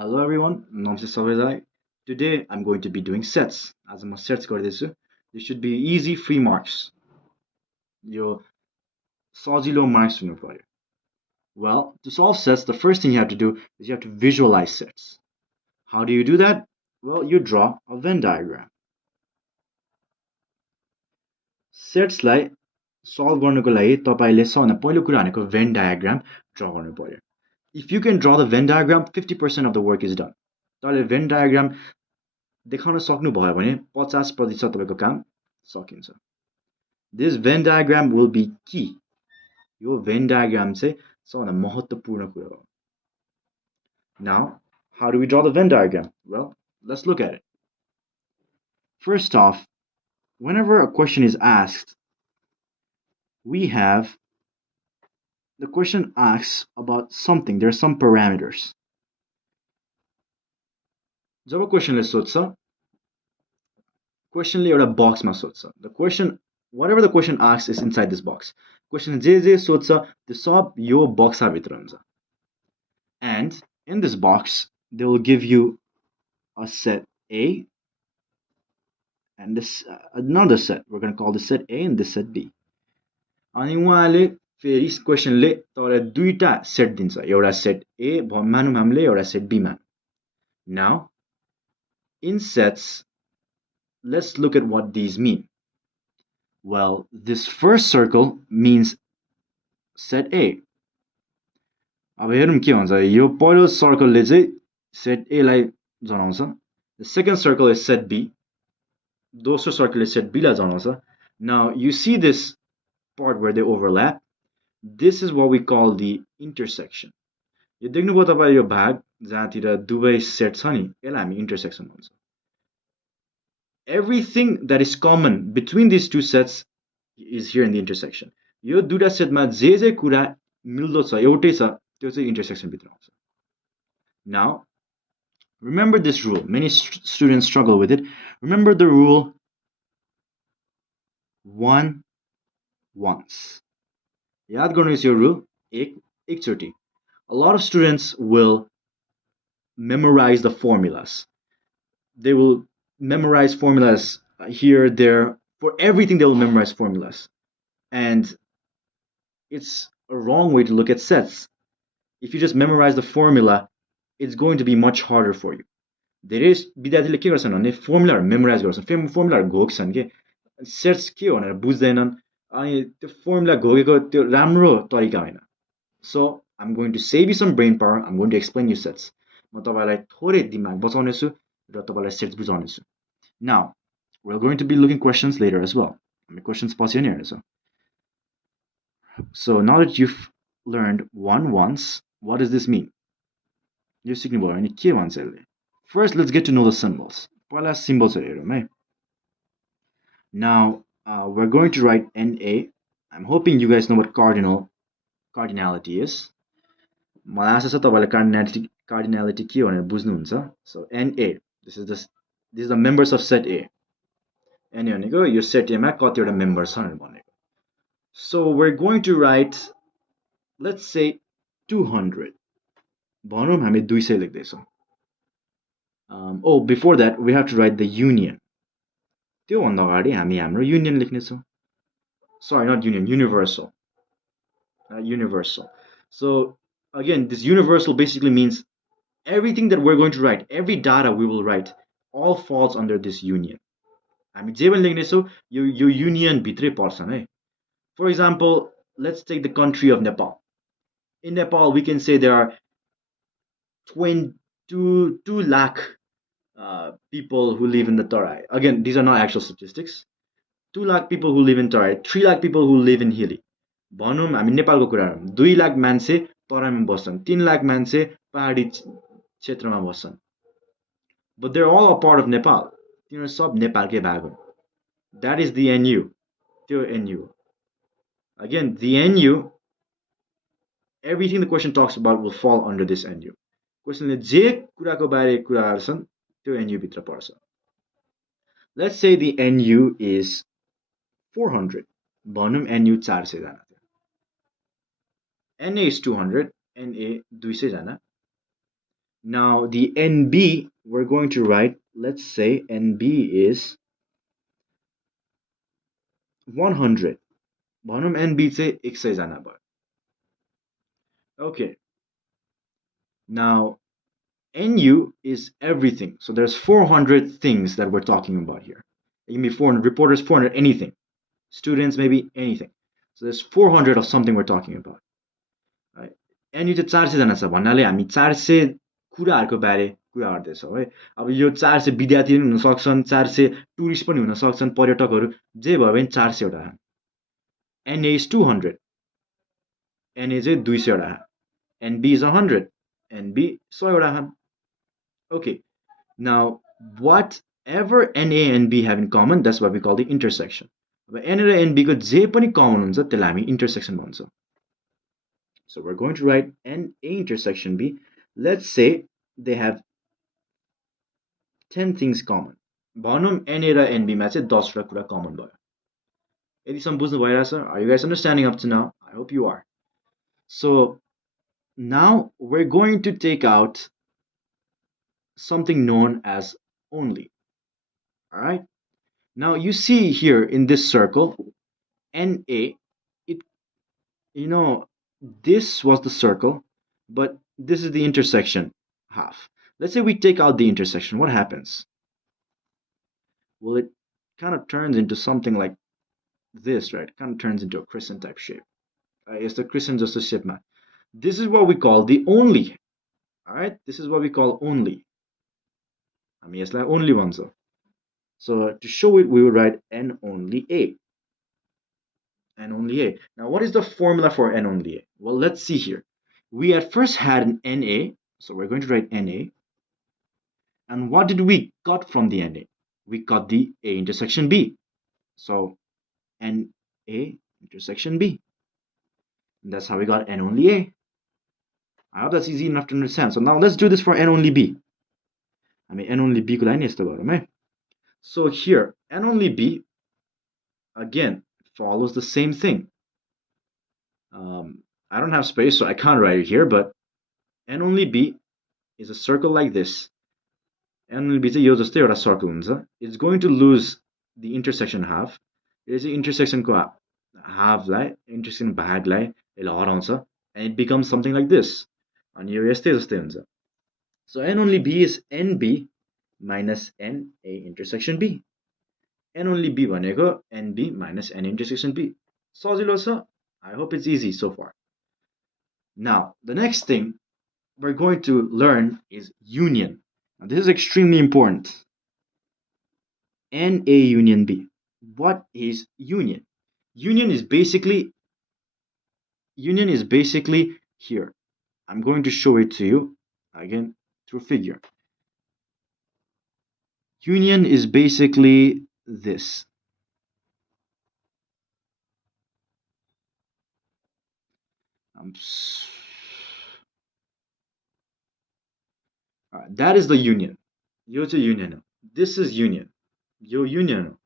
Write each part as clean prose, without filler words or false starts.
Hello everyone, Namaste Savajai. Today I'm going to be doing sets. As I'm sets गर्दैछु, this should be easy free marks. यो सजिलो marks हुनु पर्यो. Well, to solve sets, the first thing you have to do is you have to visualize sets. How do you do that? Well, you draw a Venn diagram. Sets lie solve गर्नको लागि तपाईले सबभन्दा पहिलो कुरा भनेको Venn diagram draw गर्नु पर्यो. If you can draw the Venn diagram, 50% of the work is done. तपाईले Venn diagram देखाउन सक्नु भयो भने 50% तपाईको काम सकिन्छ. This Venn diagram will be key. Yo Venn diagram चाहिँ सबभन्दा महत्त्वपूर्ण कुरा हो. Now, how do we draw the Venn diagram? Well, let's look at it. First off, whenever a question is asked, we have the question asks about something. There are some parameters. जब क्वेशनले सोध्छ, क्वेशनले एउटा बक्समा सोध्छ. The question, whatever the question asks is inside this box. Question जे सोध्छ त्यो सब यो बक्सा भित्र हुन्छ. And in this box, they will give you a set A and this another set. We're going to call this set A and this set B. अनि उहाँले फेरि क्वेशनले तपाईलाई दुईटा सेट दिन्छ. एउटा सेट A मानौँ हामीले, एउटा सेट B मानौँ. Now, in sets, let's look at what these mean. Well, this first circle means set A. अब हेरौँ के भन्छ. यो पहिलो सर्कलले चाहिँ सेट A लाई जनाउँछ. The second circle is set B. दोस्रो सर्कलले सेट B लाई जनाउँछ. Now, you see this part where they overlap. This is what we call the intersection. यो देख्नुभयो तपाईले यो भाग जहाँतिर दुवै सेट छ नि, यसलाई हामी intersection भन्छौँ. Everything that is common between these two sets is here in the intersection. यो दुईटा सेटमा जे कुरा मिल्दो छ, एउटै छ, त्यो चाहिँ intersection भित्र आउँछ. Now, remember this rule. Many students struggle with it. Remember the rule 1 once. याद गर्नुहोस् यो rule एकचोटि. A lot of students will memorize the formulas. They will memorize formulas here, there. For everything, they will memorize formulas. And it's a wrong way to look at sets. If you just memorize the formula, it's going to be much harder for you. धेरै विद्यार्थीले के गर्छन् भने फर्मुलाहरु memorise गर्छन्. फर्मुलाहरु घोक्छन् के sets के हो भनेर बुझ्दैनन्. अनि त्यो फर्मुला घोकेको त्यो राम्रो तरिका होइन. So, I'm going to save you some brain power. I'm going to explain you sets. म तपाईलाई थोरै दिमाग बचाउने छु र तपाईलाई सेट्स बुझाउने छु. Now, we're going to be looking questions later as well. हामी questions पछि पनि हेर्छौँ. So, now that you've learned 1 once, what does this mean? यो सिक्नुभयो भने के भन्छ यसले? First, let's get to know the symbols. पहिला symbols हेरौँ है. Now, we're going to write NA. I'm hoping you guys know what cardinality is. मलाई आशा छ तपाईलाई cardinality के हो भनेर बुझ्नुहुन्छ. So, NA. This is the members of set A. NA भनेको यो set A मा कतिवटा members छन् भनेको. So, we're going to write, let's say 200. भनौँ हामी 200 लेख्दैछौँ. Before that, we have to write the union. त्यो भन्दा अगाडि हामी हाम्रो union लेख्नेछौँ. Sorry, not union, universal. Universal. So, again, this universal basically means everything that we're going to write, every data we will write, all falls under this union. हामी जे पनि लेख्नेछौँ यो union भित्रै पर्छन् है. For example, let's take the country of Nepal. In Nepal, we can say there are 2 lakh people who live in the Tarai. Again, these are not actual statistics. 2 lakh people who live in Tarai, 3 lakh people who live in Hilly. भनौँ हामी नेपालको कुरा गरौँ. 2 लाख मान्छे तराईमा बस्छन्, 3 लाख मान्छे पहाडी क्षेत्रमा बस्छन्. But they're all a part of Nepal. तिनीहरू सब नेपालकै भाग हुन्. That is the NU. त्यो NU. Again, the NU, everything the question talks about will fall under this NU. क्वेशनले जे कुराको बारे कुरा गर्छन् त्यो NU भित्र पर्छ. Let's say the NU is 400. भनौँ NU 400 जना. NA is 200, NA 200 जना. Now the NB, we're going to write, let's say NB is 100. भनौँ NB चाहिँ 100 जना भयो. Okay. Now NU is everything. So there's 400 things that we're talking about here. It can be 400 reporters, 400 anything. Students, maybe anything. So there's 400 of something we're talking about. Right? NU चाहिँ 400 जना छ भन्नाले हामी 400 कुराहरूको बारे कुरा गर्दैछौँ है. अब यो 400 विद्यार्थी पनि हुन सक्छन्, 400 टुरिस्ट पनि हुन सक्छन्, पर्यटकहरू जे भयो भने 400 वटा. NA is 200. NA चाहिँ 200 वटा. NB is 100. NB 100 वटा. Okay. Now, whatever NA and B have in common, that's what we call the intersection. अब N र NB को जे पनि common हुन्छ त्यसलाई हामी intersection भन्छौँ. So we're going to write NA intersection B. Let's say they have 10 things common. भनौँ NA र NB मा चाहिँ 10 वटा कुरा common भयो. यतिसम्म बुझ्नु भइरहेछ? Are you guys understanding up to now? I hope you are. So now we're going to take out something known as only. All right. Now you see here in this circle, NA, this was the circle, but this is the intersection half. Let's say we take out the intersection. What happens? Well, it kind of turns into something like this, right? It kind of turns into a crescent type shape. It's the crescent just a shape, man. This is what we call the only. All right, this is what we call only. I mean, it's like only one. So to show it, we would write N only A. N only A. Now, what is the formula for N only A? Well, let's see here. We at first had an NA, so we're going to write NA. And what did we cut from the NA? We cut the A intersection B. So NA intersection B. And that's how we got N only A. I hope that's easy enough to understand. So now let's do this for N only B. I mean, N only B को लागि यस्तो गरौँ है. So here, N only B, again, follows the same thing. I don't have space, so I can't write it here, but N only B is a circle like this. N only B चाहिँ यो जस्तै एउटा circle हुन्छ. It's going to lose the intersection half. यो चाहिँ intersection को half-लाई, intersection भागलाई यसले हराउँछ, and it becomes something like this. अनि यो यस्तै जस्तै हुन्छ. So N only B is NB minus NA intersection B. N only B भनेको NB minus N intersection B. सजिलो छ? I hope it's easy so far. Now, the next thing we're going to learn is union. Now, this is extremely important. NA union B. What is union? Union is basically here. I'm going to show it to you again through figure. Union is basically this. That is the union. Yo चाहिँ union. This is union. Yo union.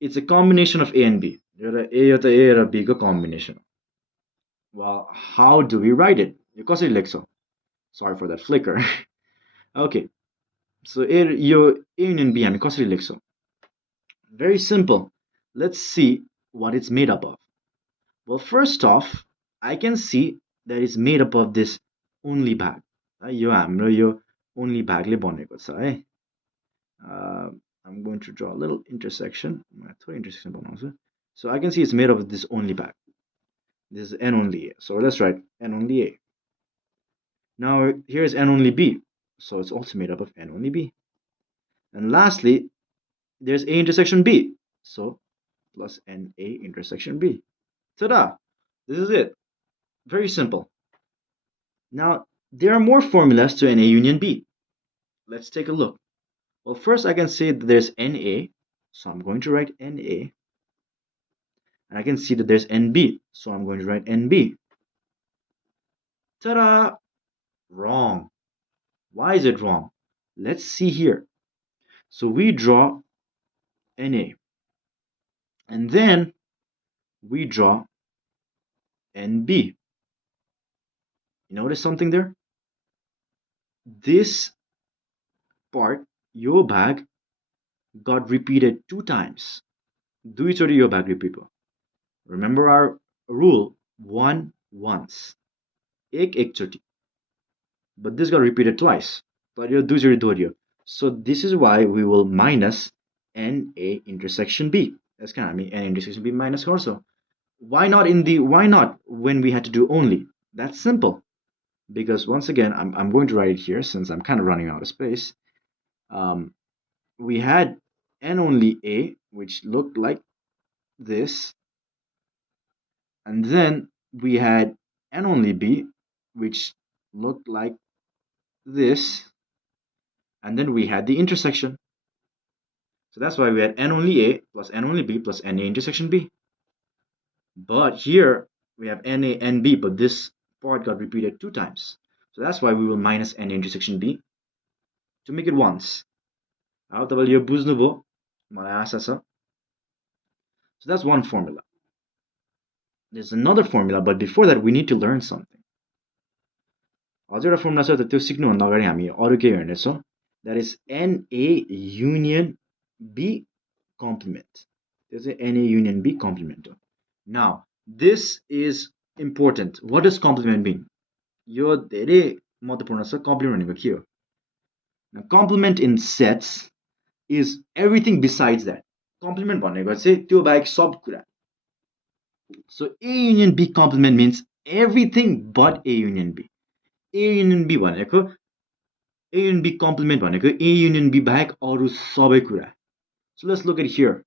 It's a combination of A and B. एउटा A raw B को combination. Well, how do we write it? यो कसरी लेख्छौ? Sorry for that flicker. Okay. So yo A union B हामी कसरी लेख्छौ? Very simple. Let's see what it's made up of. Well, first off, I can see that it's made up of this only भाग. यो हाम्रो यो only भागले बनेको छ है. I'm going to draw a little intersection. So I can see it's made of this only भाग. This is N only A. So let's write N only A. Now here's N only B. So it's also made up of N only B. And lastly, there's A intersection B. So plus NA intersection B. Ta-da! This is it. Very simple. Now, there are more formulas to NA union B. Let's take a look. Well, first I can say that there's NA. So I'm going to write NA. And I can see that there's NB. So I'm going to write NB. Ta-da! Wrong. Why is it wrong? Let's see here. So we draw NA. And then we draw NB. You notice something there? This part, your bag, got repeated 2 times. दुईचोटि यो भाग repeat भयो. Remember our rule, one once. एक एकचोटि. But this got repeated twice. But yo दुईचोटि दोहोरियो. So this is why we will minus NA intersection B. That's kind of N intersection B minus also. Why not when we had to do only? That's simple. Because once again, I'm going to write it here since I'm kind of running out of space. We had N only A, which looked like this. And then we had N only B, which looked like this. And then we had the intersection. So that's why we had N only A plus N only B plus NA intersection B. But here we have NA and B, but this part got repeated 2 times. So that's why we will minus NA intersection B to make it once. So that's one formula. There's another formula, but before that we need to learn something. Formula that is NA union B complement. There's a NA union B complement. Now, this is important. What does complement mean? यो धेरै महत्त्वपूर्ण छ. Complement भनेको के हो? Now, complement in sets is everything besides that. Complement भनेको चाहिँ त्यो बाहेक सब कुरा. So A union B complement means everything but A union B. A union B भनेको A union B complement भनेको A union B back अरु सबै कुरा. So let's look at here.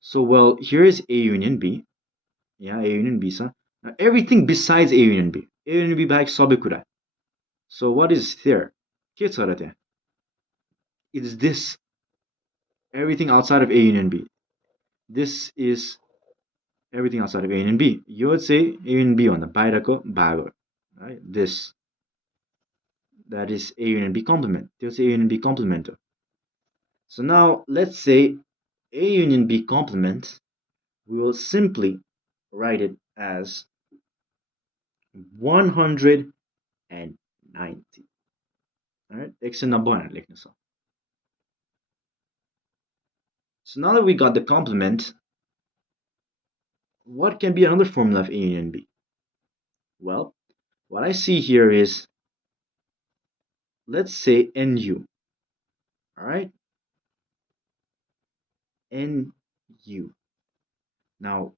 So well, here is A union B. Yeah, A union B छ. Now everything besides A union B. A union B back सबै कुरा. So what is there? के छ र त्यहाँ? It is this. Everything outside of A union B. This is everything outside of A union B. यो चाहिँ A union B भन्दा बाहिरको भाग हो. Right? This. That is A union B complement. त्यो चाहिँ A union B complement हो. So now let's say A union B complement, we will simply write it as 190. Alright, X number. So now that we got the complement, what can be another formula of A union B? Well, what I see here is, let's say NU. Alright? NU. Now,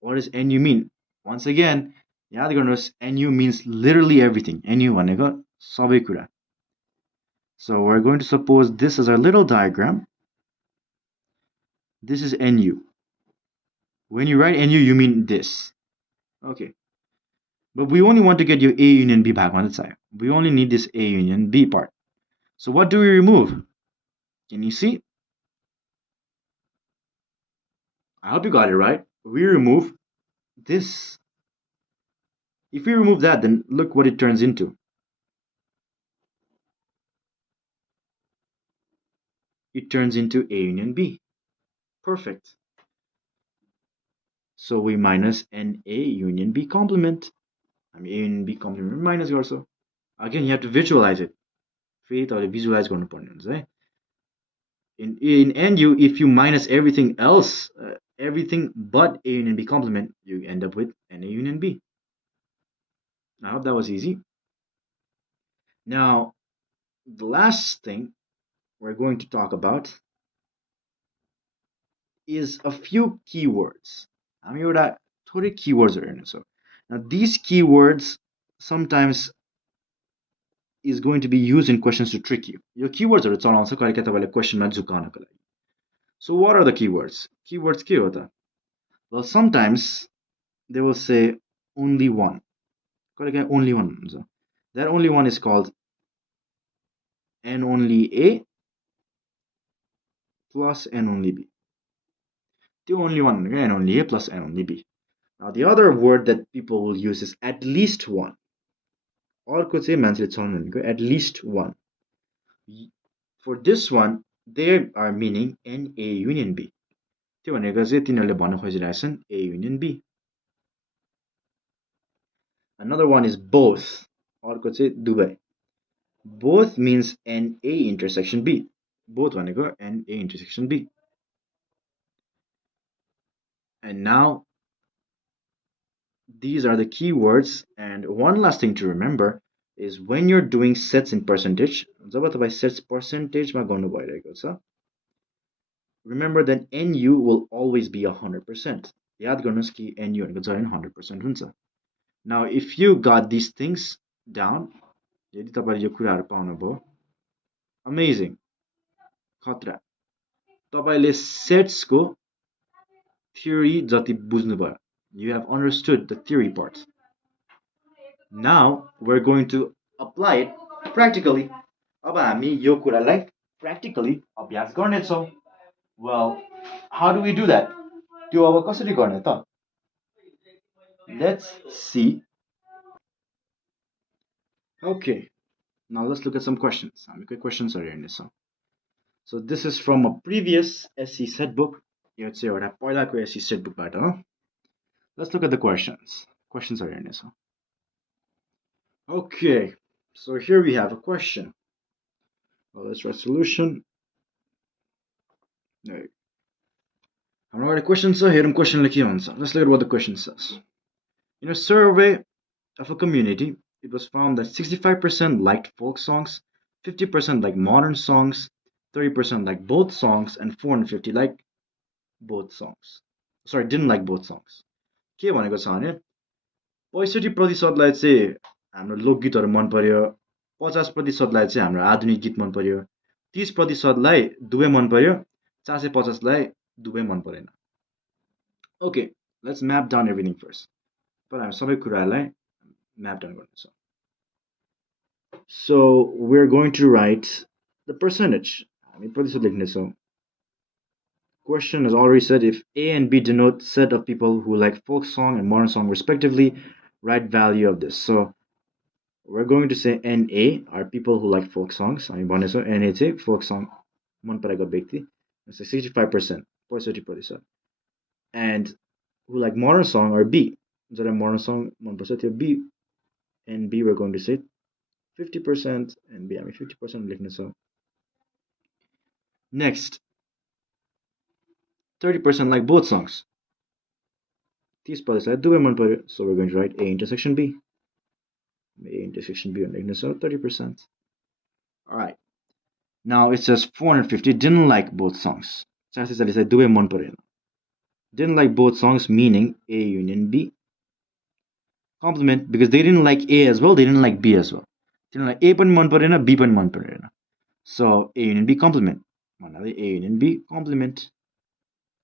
what does NU mean? Once again, याद गर्नुहोस्, NU means literally everything. NU भनेको सबै कुरा. So we're going to suppose this is our little diagram. This is NU. When you write NU, you mean this. Okay. But we only want to get your A union B back on the side. We only need this A union B part. So what do we remove? Can you see? I hope you got it right. We remove this. If we remove that, then look what it turns into. It turns into A union B. Perfect. So we minus an A union B complement. I mean A union B complement minus also. Again, you have to visualize it. Visualize in NU, if you minus everything else, everything but A union B complement, you end up with an A union B. I hope that was easy. Now, the last thing we're going to talk about is a few keywords. हामी एउटा थोरै keywordsहरु हेर्नेछौँ. Now, these keywords sometimes is going to be used in questions to trick you. Your keywordsहरु चलाउँछ कहिलेकाहीँ तपाईलाई क्वेशनमा झुकाउनको लागि. So what are the keywords? Keywords के हो त? Well, sometimes they will say only one. कहिलेकाहीँ only one हुन्छ. That only one is called N only A plus N only B. The only one भनेको N only A plus N only B. Now the other word that people will use is at least one. अर्को चाहिँ मान्छेले चलाउनु भनेको at least one. For this one, they are meaning N A union B. त्यो भनेको चाहिँ तिनीहरूले भन्न खोजिरहेछन् A union B. Another one is both. अर्को चाहिँ दुवै. Both means NA intersection B. Both भनेको NA intersection B. And now these are the keywords. And one last thing to remember is when you're doing sets in percentage, जब तपाई sets percentage मा गर्नु भइरहेको छ, remember that NU will always be 100%. याद गर्नुस् कि NU भनेको जहिले 100% हुन्छ. Now if you got these things down, यदि तपाईले यो कुराहरु पाउनुभयो, amazing, खतरा. तपाईले sets को theory जति बुझ्नुभयो. You have understood the theory part. Now we're going to apply it practically. अब हामी यो कुरालाई practically अभ्यास गर्नेछौं. Well, how do we do that? त्यो अब कसरी गर्ने त? Let's see. Okay, now let's look at some questions. हामी के questions are हेर्नेछौं. So this is from a previous SC set book. यो चाहिँ एउटा पहिलाको SC set book बाट हो. Let's look at the questions. Questions are हेर्नेछौं. Okay, so here we have a question. Well, let's write solution. There. I'm writing a question, so here question like answer. Let's look at what the question says. In a survey of a community, it was found that 65% liked folk songs, 50% liked modern songs, 30% liked both songs, and 450 liked both songs. Sorry, didn't like both songs. के भनेको छ भने 65%लाई चाहिँ हाम्रो लोकगीतहरु मन पर्यो, 50%लाई चाहिँ हाम्रो आधुनिक गीत मन पर्यो, 30%लाई दुवै मन पर्यो, 450लाई दुवै मन परेन. Okay, let's map down everything first. But हामी सबै कुरालाई map down गर्नेछौं. So we're going to write the percentage. हामी प्रतिशत लेख्नेछौं. Question has already said if A and B denote set of people who like folk song and modern song respectively, write value of this. So we're going to say NA are people who like folk songs. हामी भनेछौं NA चाहिँ folk song मन परेको व्यक्ति. So 65%, 65%. And who like modern song are B. जसलाई modern song मन पर्छ त्यो B. And B we're going to say 50% and B हामी 50% लेख्नेछौं. Next, 30% like both songs. 30% दुवै मन पर्यो. So we're going to write A intersection B. A intersection B and so 30%. Alright. Now it says 450 didn't like both songs. दुवै मन परेन. Didn't like both songs meaning A union B. Complement because they didn't like A as well, they didn't like B as well. तिनीलाई A पनि मन परेन, B पनि मन परेन. So A union B complement. भन्नाले A union B complement.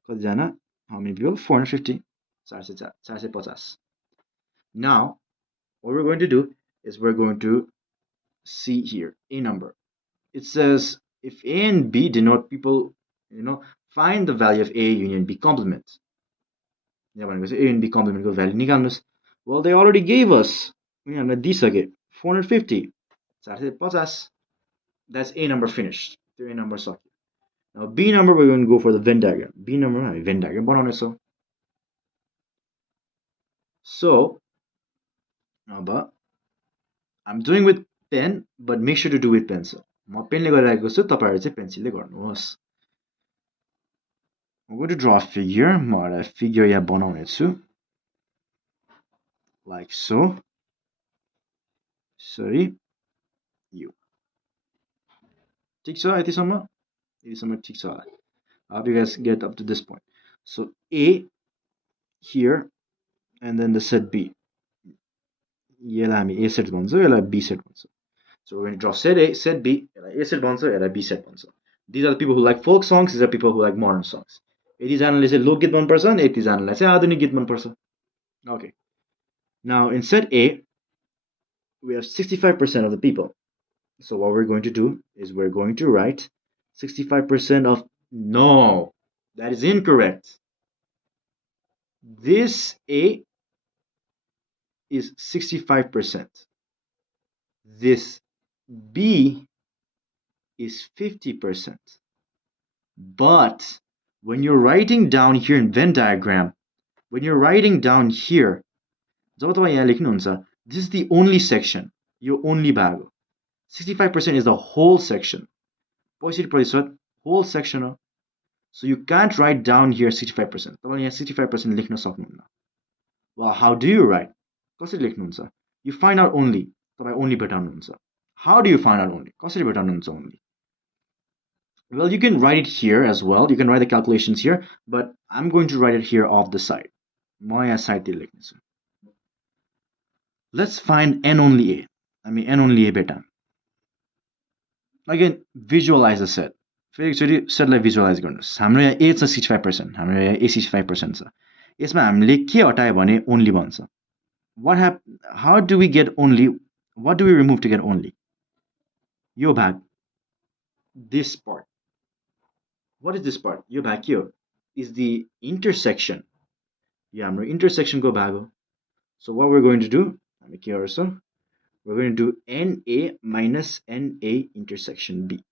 कतिजना? How many people? 450. 450. Now, what we're going to do is we're going to see here a number. It says if A and B denote people, find the value of A union B complement. A and B complement को value निकाल्नुस्. Well, they already gave us. हामीलाई दिइसके 450. 450. That's A number finished. A number सक्यो. Now B number we're going to go for the Venn diagram. B number हामी Venn diagram बनाउनेछौं. So, अब I'm doing with pen, but make sure to do with pencil. म पेनले गरिरहेको छु, तपाईहरु चाहिँ पेन्सिलले गर्नुहोस्. I'm going to draw a figure. म एउटा figure यहाँ बनाउने छु. Like so. Sorry. You. ठिक छ यतिसम्म? यतिसम्म ठिक छ होला. I hope you guys get up to this point. So A here and then the set B. यसलाई हामी A set भन्छौं, यसलाई B set भन्छौं. So we're going to draw set A, set B, यसलाई A set भन्छौं, यसलाई B set भन्छौं. These are the people who like folk songs, these are people who like modern songs. यति जनाले चाहिँ लोकगीत मन पर्छ अनि यति जनालाई चाहिँ आधुनिक गीत मन पर्छ. Okay. Now in set A we have 65% of the people. So what we're going to do is we're going to write 65% of no. That is incorrect. This A is 65%. This B is 50%. But when you're writing down here in Venn diagram, when you're writing down here, जब तपाई यहाँ लेख्नुहुन्छ This is the only section. Your only bag. 65% is the whole section. Whole section. So you can't write down here 65%. 65% लेख्न सक्नुहुन्न. Well, how do you write? कसरी लेख्नुहुन्छ? You find out only. Only भेटाउनुहुन्छ. How do you find out only? कसरी भेटाउनुहुन्छ only? Well, you can write it here as well. You can write the calculations here, but I'm going to write it here off the side. म यहाँ साइडतिर लेख्नेछु. Let's find n only a. n only a beta. Again, visualize the set. फेरि एकचोटि सेटलाई visualise गर्नुहोस्. हाम्रो यहाँ a छ 65%. हाम्रो यहाँ a 65% छ. यसमा हामीले के हटायो भने only बन्छ. How do we get only? What do we remove to get only? यो भाग. This part. What is this part? यो भाग के हो? Is the intersection. यो हाम्रो intersection को भाग हो. So what we're going to do? हामी के गर्छौं? We're going to do NA minus NA intersection B.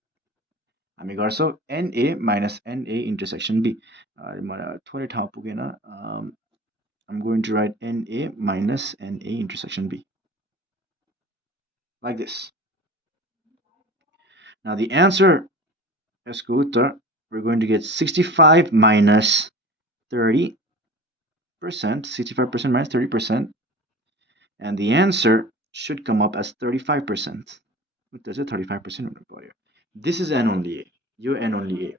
हामी गर्छौं NA minus NA intersection B. मलाई थोरै ठाउँ पुगेन. I'm going to write NA minus NA intersection B. Like this. Now the answer, we're going to get 65 minus 30%, 65% minus 30%, and the answer should come up as 35%. There's a 35%. This is n only a. You n only a.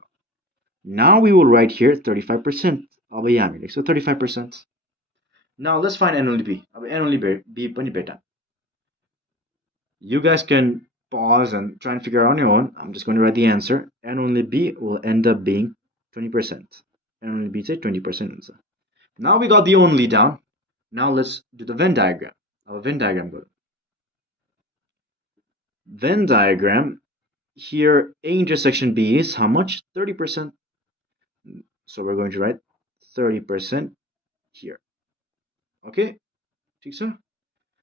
Now we will write here 35%. So 35%. Now let's find n only b. N only b पनि beta. You guys can pause and try and figure out on your own. I'm just going to write the answer. N only b will end up being 20%. N only b say 20%. Now we got the only down. Now let's do the Venn diagram. Our Venn diagram go. Venn diagram. Here A intersection B is how much? 30%. So we're going to write 30% here. Okay?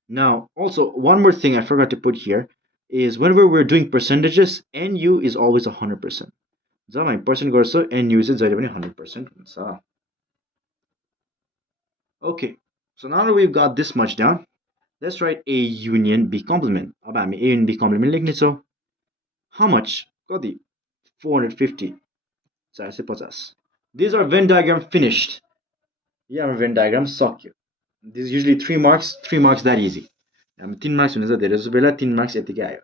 Now, also, one more thing I forgot to put here is whenever we're doing percentages, NU is always 100%. जब हामी percent गर्छौं NU चाहिँ जहिले पनि 100% हुन्छ. Okay, so now that we've got this much down, let's write A union B complement. अब हामी A union B complement लेख्ने छौं. How much? कति? 450. 450. These are Venn diagram finished. Yeah, our Venn diagram सक्यो. This is usually 3 marks. 3 marks that easy. 3 marks हुने धेरै जसो बेला 3 marks यतिकै आयो.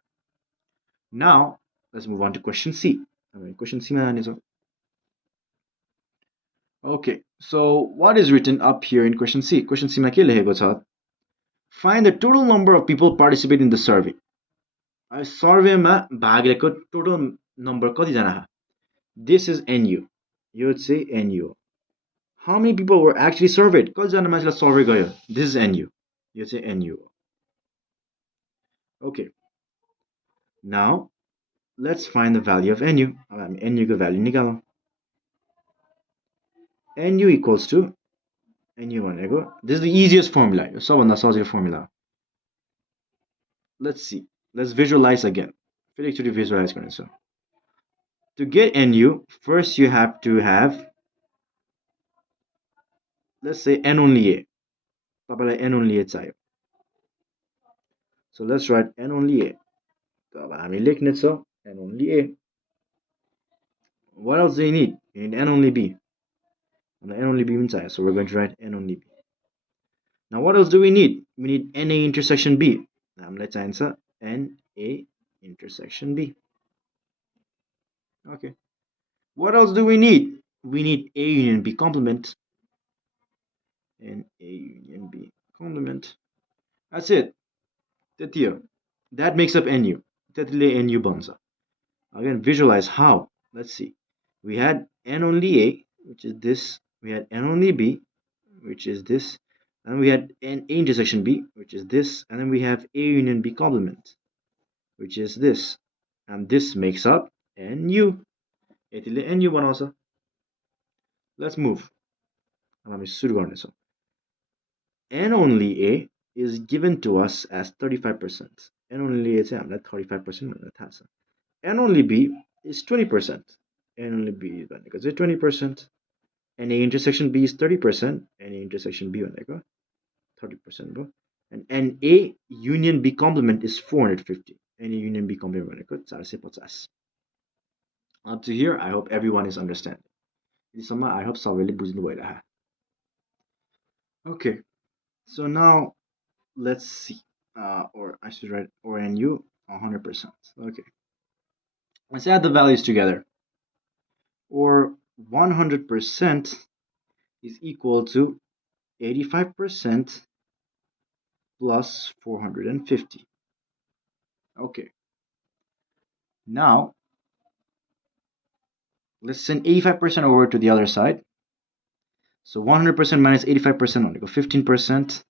Now, let's move on to question C. Question C मा जाने छौं. Okay, so what is written up here in question C? Question C मा के लेखेको छ? Find the total number of people participating in the survey. Survey मा भाग लिएको total number कति जना? This is NU. You would say NU. How many people were actually surveyed? कति जना मान्छेलाई सर्वे गयो? This is NU. You would say NU. Okay. Now, let's find the value of NU. NU को value निकालौं. NU equals to NU भनेको, this is the easiest formula. यो सबभन्दा सजिलो formula. Let's see. Let's visualize again. फेरि एकचोटि visualize गर्नेछौं. To get NU, first you have to have, let's say N only A. तपाईलाई N only A चाहियो. So let's write N only A. अब हामी लेख्ने छौं N only A. What else do you need? You need N only B. And N only B पनि चाहियो. So we're going to write N only B. Now what else do we need? We need NA intersection B. हामीलाई चाहिन्छ NA intersection B. Okay. What else do we need? We need A union B complement. And A union B complement. That's it. That makes up NU. त्यतिले NU बन्छ. Again, visualize how. Let's see. We had N only A, which is this. We had N only B, which is this. And we had N A intersection B, which is this. And then we have A union B complement, which is this. And this makes up NU. यतिले NU बनाउँछ. Let's move. हामी सुरु गर्नेछौं. N only A is given to us as 35%. N only A चाहिँ हामीलाई 35% भनेर थाहा छ. N only B is 20%. N only B भनेको चाहिँ 20%. And A intersection B is 30%. And A intersection B भनेको 30% भयो. And NA union B complement is 450. NA union B complement भनेको 450. Up to here, I hope everyone is understanding. I hope सबैले बुझ्नु भइरहेको. Okay, so now let's see. Or I should write or NU 100%. Okay, let's add the values together. Or 100% is equal to 85% plus 450. Okay, now let's send 85% over to the other side. So 100% minus 85% only go 15%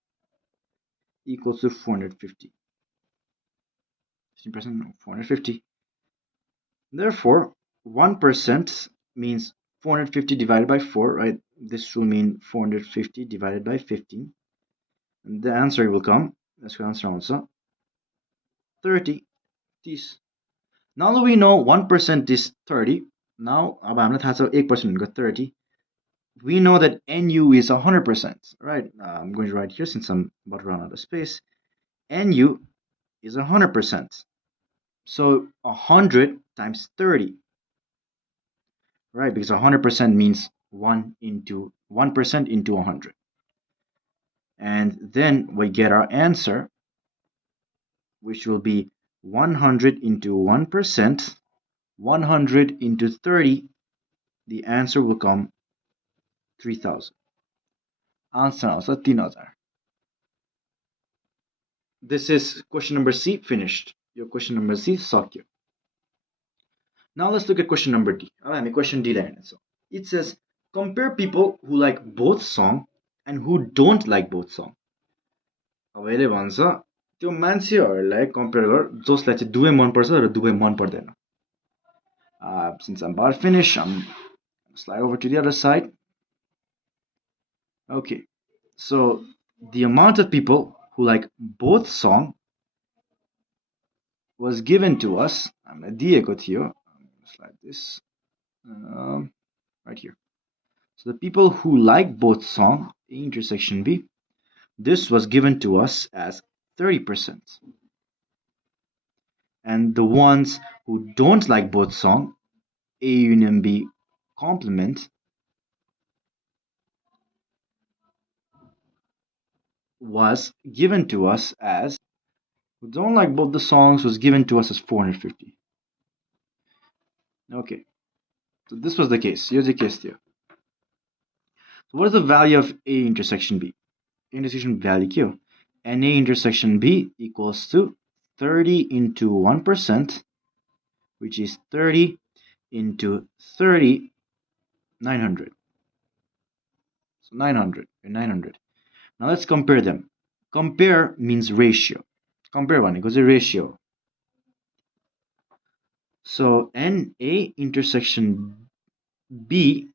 equals to 450. 15% 450. Therefore, 1% means 450 divided by 4, right? This will mean 450 divided by 15. And the answer will come, let's answer also, 30. Now that we know 1% is 30, now अब हामीलाई थाहा छ 1% भनेको 30. We know that NU is 100%, right? I'm going to write here since I'm about to run out of space. NU is 100%. So 100 times 30, right? Because 100% means 1% into 100. And then we get our answer, which will be 100 into 1%, 100 into 30. The answer will come 3000. Answer also 3000. This is question number C finished. Your question number C सक्यो. Now let's look at question number D. Question D line. So it says compare people who like both song and who don't like both song. अब यसले भन्छ त्यो मान्छेहरूलाई compare गर जसलाई चाहिँ दुवै मन पर्छ र दुवै मन पर्दैन. Since I'm about to finish, I'm slide over to the other side. Okay, so the amount of people who like both song was given to us. हामीलाई दिएको थियो. Slide this right here. So the people who like both song, A intersection B, this was given to us as 30%. And the ones who don't like both song, A union B complement, was given to us as, who don't like both the songs was given to us as 450. Okay, so this was the case. Here's the case here. So what is the value of A intersection B? Intersection value Q. And A intersection B equals to 30 into 1%, which is 30 into 30, 900. So 900 and 900. Now let's compare them. Compare means ratio. Compare one equals a ratio. So NA intersection B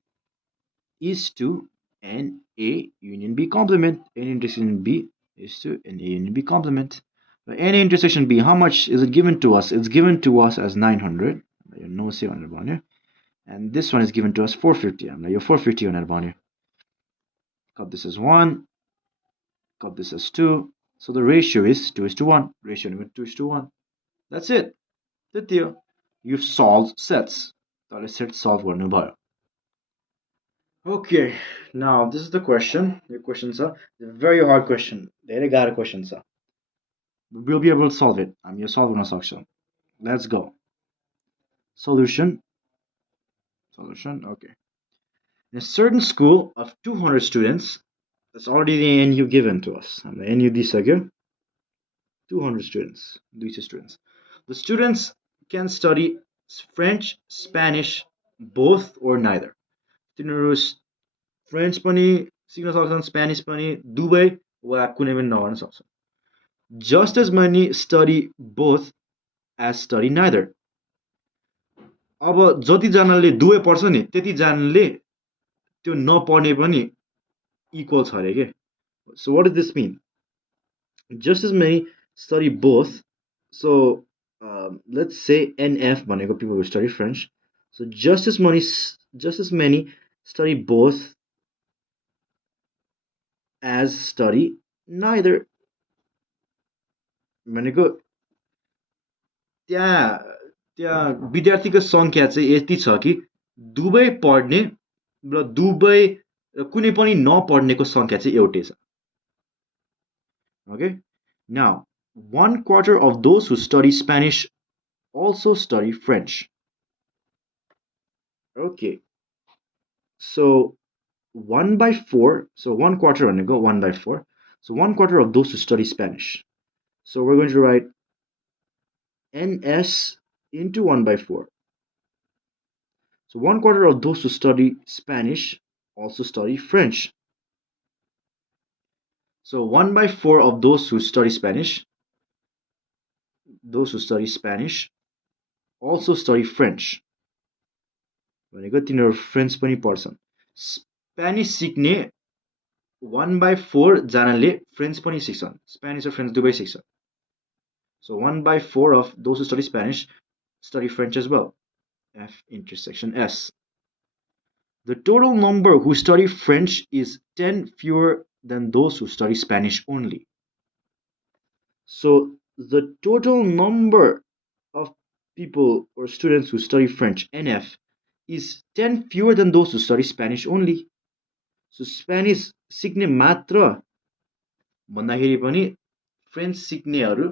is to NA union B complement. NA intersection B is to NA union B complement. NA intersection B, how much is it given to us? It's given to us as 900. No 700 on here. And this one is given to us 450. I'm like, 450 on here. Got this as 1. Got this as 2. So the ratio is 2:1. Ratio number 2:1. That's it. Dityo. You've solved sets. So set solve गर्नु भयो. Okay, now this is the question. Your questions are a very hard question. धेरै गाह्रो question छ. We'll be able to solve it. Yo solve गर्न सक्छौँ. Let's go. Solution. Okay. In a certain school of 200 students, that's already the NU given to us. And the NU दिइसक्यो. 200 students. 200 students. The students can study French, Spanish, both or neither. तिनीहरू French पनि सिक्न सक्छन्, Spanish पनि, दुवै वा कुनै पनि नगर्न सक्छन्. Just as many study both as study neither. अब जतिजनाले दुवै पढ्छ नि त्यतिजनाले त्यो नपढ्ने पनि इक्वल छ अरे के. So what does this mean? Just as many study both. So let's say NF भनेको people who study French. So just as many study both as study neither. भनेको त्यहाँ त्यहाँ विद्यार्थीको सङ्ख्या चाहिँ यति छ कि दुवै पढ्ने र दुवै कुनै पनि नपढ्नेको सङ्ख्या चाहिँ एउटै छ. Okay? Now, 1/4 of those who study Spanish also study French. Okay, so 1/4, so 1/4 भनेको 1/4. So 1/4 of those who study Spanish. So we're going to write NS into 1/4. So 1/4 of those who study Spanish also study French. So 1/4 of those who study Spanish also study French. भनेको तिनीहरू French पनि पढ्छन्. Spanish सिक्ने 1/4 जनाले French पनि सिक्छन्. Spanish र French दुवै सिक्छन्. So 1/4 of those who study Spanish study French as well. F intersection S. The total number who study French is 10 fewer than those who study Spanish only. So the total number of people or students who study French, NF, is 10 fewer than those who study Spanish only. So Spanish सिक्ने मात्र भन्दाखेरि पनि French सिक्नेहरू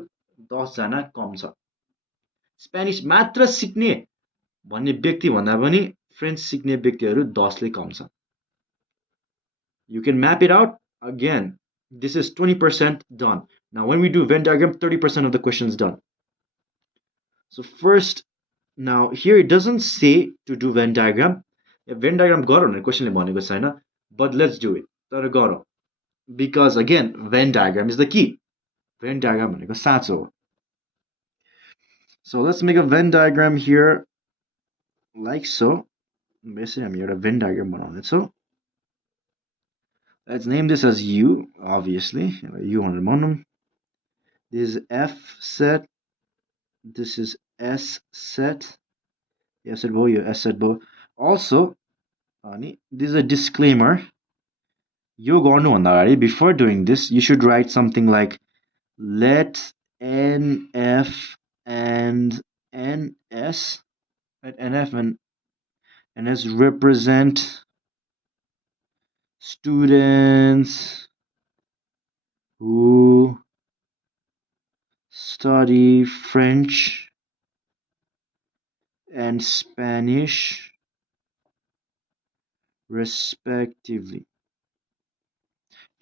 10 जना कम छ. Spanish मात्र सिक्ने भन्ने व्यक्ति भन्दा पनि फ्रेन्च सिक्ने व्यक्तिहरू 10 ले कम छ. You can map it out. Again, this is 20% done. Now when we do Venn diagram, 30% of the question is done. So first, now here it doesn't say to do Venn diagram. Venn diagram गरौँ भनेर क्वेशनले भनेको छैन, but let's do it. तर गरौँ. Because again, Venn diagram is the key. Venn diagram भनेको साँचो हो. So let's make a Venn diagram here like so. Basically, हामी एउटा Venn diagram बनाउनेछौँ. Let's name this as U, obviously. U भनेर भनौँ. This is F set. This is S set. Yes, set भयो, यो S set भयो. Also, this is a disclaimer. यो गर्नुभन्दा अगाडि, before doing this, you should write something like let NF and NS, let NF and NS represent students who study French and Spanish respectively.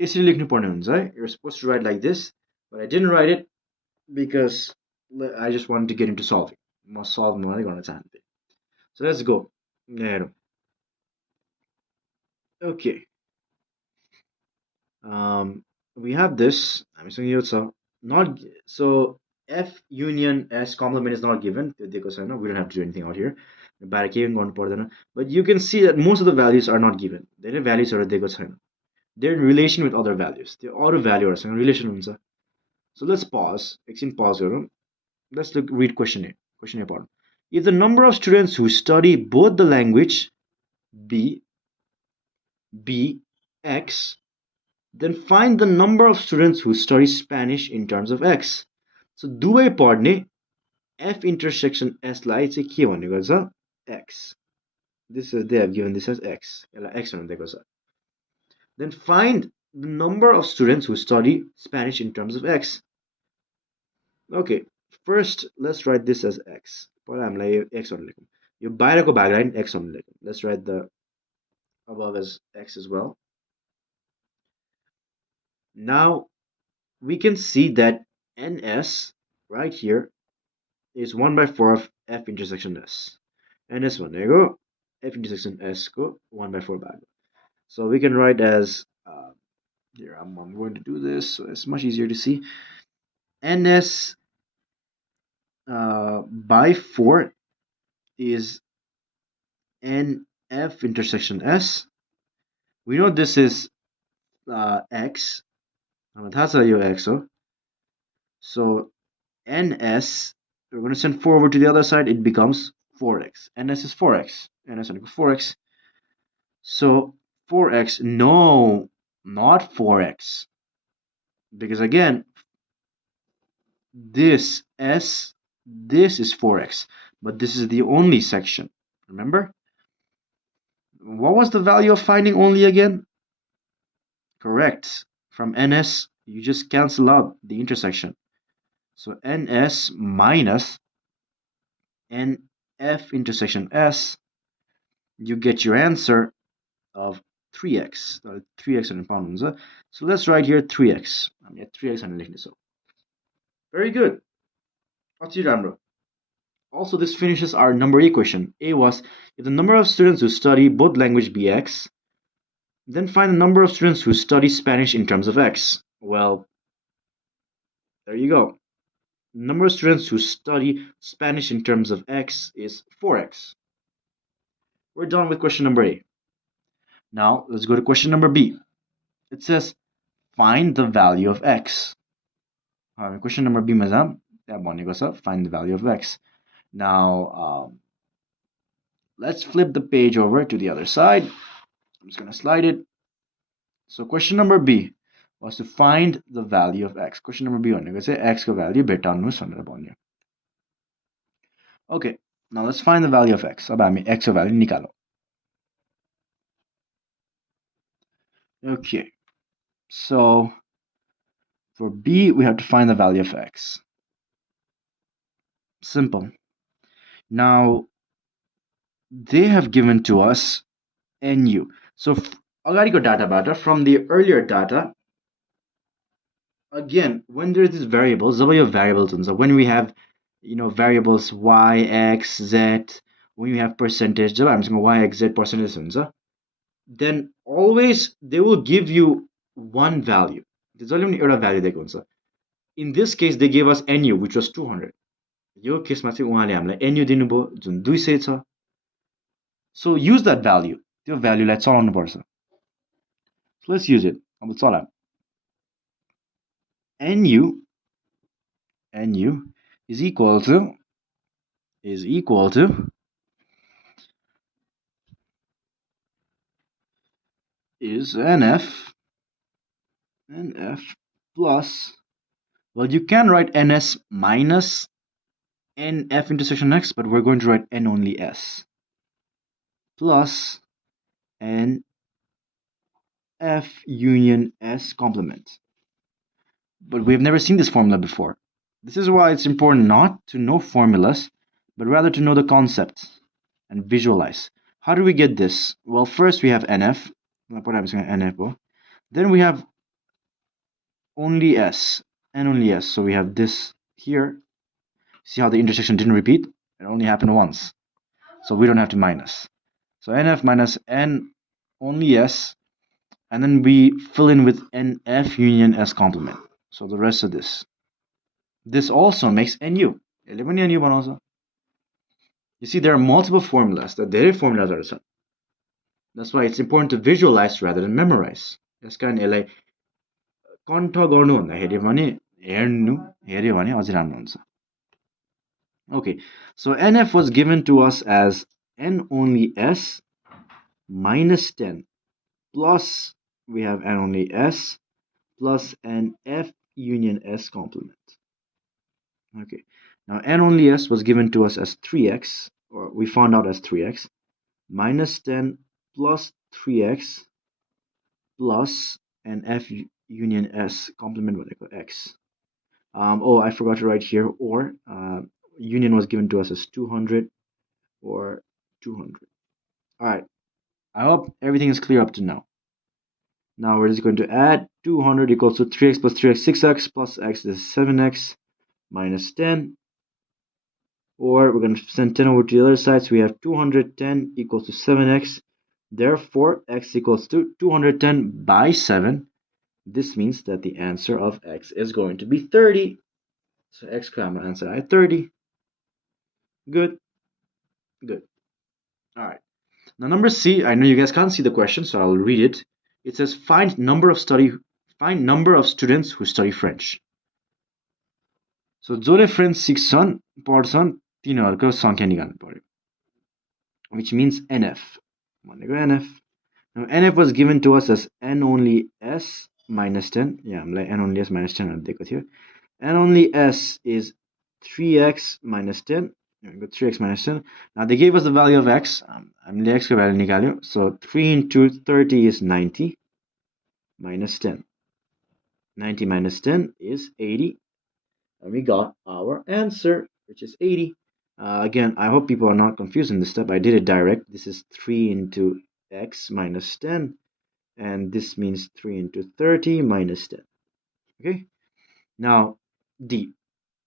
यसरी लेख्नु पर्ने हुन्छ है. You're supposed to write like this, but I didn't write it because I just wanted to get into solving. म solve मात्रै गर्न चाहन्थे. So let's go. हेरौँ. Okay. We have this. हामीसँग यो छ. Not so F union S complement is not given. We don't have to do anything out here. But you can see that most of the values are not given. Their values are they're in relation with other values. They're auto values in relation. So let's pause. Pause. Let's read question A. Question A part. If the number of students who study both the language B X, then find the number of students who study Spanish in terms of X. So दुवै पढ्ने F intersection S लाई चाहिँ के भनेको छ? X. This is, they have given this as X. यसलाई X भनेको छ. Then find the number of students who study Spanish in terms of X. Okay, first let's write this as X. पहिला हामीलाई यो X भनेर लेखौँ. यो बाहिरको भागलाई नि X भनेर लेखौँ. Let's write the above as X as well. Now we can see that NS right here is 1/4 of F intersection S. NS भनेको F intersection S को 1/4 भाग. So we can write as here I'm going to do this so it's much easier to see. NS by 4 is NF intersection S. We know this is X. That's how you X. So NS, we're going to send 4 over to the other side. It becomes 4x. NS is 4x. NS equals 4x. So 4x. No, not 4x. Because again, this s, this is 4x, but this is the only section. Remember? What was the value of finding only again? Correct. From ns, you just cancel out the intersection. So ns minus nf intersection s, you get your answer of 3x. 3x on pound. So let's write here 3x. 3x on so. Very good. Also, this finishes our number A question. A was, if the number of students who study both language be x, then find the number of students who study Spanish in terms of x. Well, there you go. The number of students who study Spanish in terms of x is 4x. We're done with question number A. Now, let's go to question number B. It says, find the value of x. Question number B is find the value of x. Now, let's flip the page over to the other side. I'm just going to slide it. So question number B was to find the value of x. Question number B भनेको चाहिँ x को value भेटाउनुस् भनेर भन्यो. Okay, now let's find the value of x. अब हामी x को value निकालौं. Okay, so for B we have to find the value of x. Simple. Now they have given to us nu. So अगाडिको डाटाबाट, from the earlier data, again, when there is these variables, जब यो variables हुन्छ, when we have variables y, x, z, when you have percentage, जब हामीसँग y, x, z percentage हुन्छ, then always they will give you one value. जहिले पनि एउटा value दिएको हुन्छ. In this case they gave us nu, which was 200. यो केसमा चाहिँ उहाँले हामीलाई nu दिनुभयो जुन 200 छ. So use that value. त्यो value लाई चलाउनु पर्छ. So let's use it. अब चला. nu is equal to is nf plus, well, you can write ns minus nf intersection x, but we're going to write n only s plus nf union s complement. But we have never seen this formula before. This is why it's important not to know formulas, but rather to know the concept and visualize. How do we get this? Well, first we have nf. Then we have only s, and only s. So we have this here. See how the intersection didn't repeat? It only happened once. So we don't have to minus. So nf minus n only s, and then we fill in with nf union s complement. So the rest of this. This also makes nu. You see, there are multiple formulas. The derivative formulas are such. That's why it's important to visualize rather than memorize. That's kind of like okay, so nf was given to us as n only s minus 10 plus we have n only s plus an f union s complement. Okay, now n only s was given to us as 3x, or we found out as 3x, minus 10 plus 3x plus an f union s complement x. Oh, I forgot to write here, or union was given to us as 200 or 200. All right, I hope everything is clear up to now. Now we're just going to add 200 equals to 3x plus 3x, 6x plus x is 7x minus 10. Or we're going to send 10 over to the other side. So we have 210 equals to 7x. Therefore, x equals to 210 by 7. This means that the answer of x is going to be 30. So x comma answer I 30. Good. Good. All right. Now number C, I know you guys can't see the question, so I'll read it. It says find number of students who study French. So Jolle French सिक्छन् पढ्छन् तिनीहरुको संख्या निकाल्नु पर्यो, which means nf. nf. Now nf was given to us as n only s minus 10. Yeah, हामीलाई n only s minus 10 दिएको थियो. and only s is 3x minus 10. Here we go, 3x minus 10. Now they gave us the value of x. हामीले x को value निकाल्यो. So 3 into 30 is 90 minus 10. 90 minus 10 is 80. And we got our answer, which is 80. Again, I hope people are not confused in this step. I did it direct. This is 3 into x minus 10. And this means 3 into 30 minus 10. Okay? Now, D.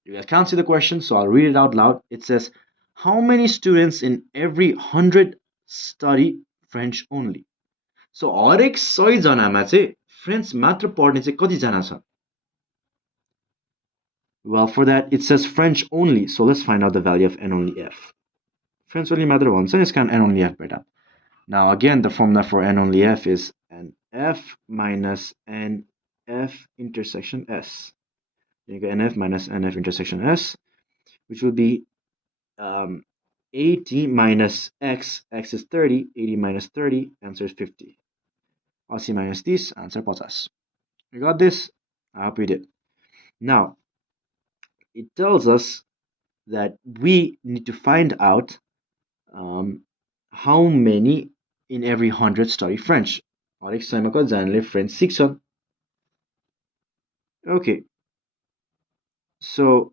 You guys can't see the question, so I'll read it out loud. It says, how many students in every 100 study French only? So, हरेक 100 जनामा चाहिँ French मात्र पढ्ने चाहिँ कतिजना छ? Well, for that, it says French only. So let's find out the value of n only f. French only matter भन्छ यसको n only f बेटा. Now again, the formula for n only f is n f minus n f intersection s. You get nf minus nf intersection s, which will be 80 minus x. X is 30. 80 minus 30, answer is 50. 80 minus this, answer 50. You got this? I hope you did. Now, it tells us that we need to find out how many in every 100 study French. हरेक सयमा कतिजनाले French सिक्छन्. Okay, so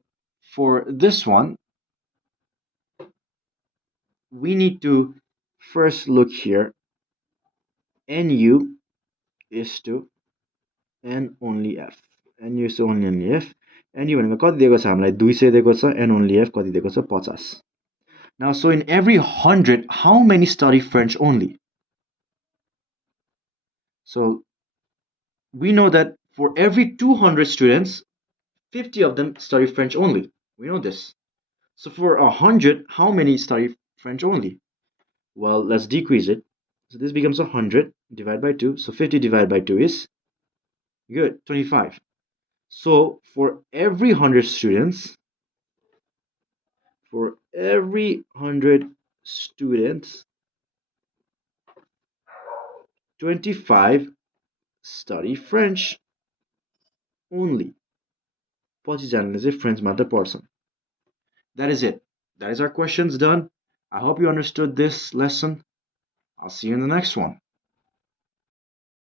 for this one, we need to first look here. Nu is to n only f. Nu is to only f. Nu भनेको कति दिएको छ हामीलाई 200 दिएको छ. n only f कति दिएको छ 50. Now, so in every 100, how many study French only? So we know that for every 200 students, 50 of them study French only. We know this. So for 100, how many study French only? Well, let's decrease it. So this becomes 100 divided by 2. So 50 divided by 2 is good, 25. So for every 100 students, 25 study French only. 25 जनाले चाहिँ French मात्र पढ्छन्. That is it. That is our questions done. I hope you understood this lesson. I'll see you in the next one.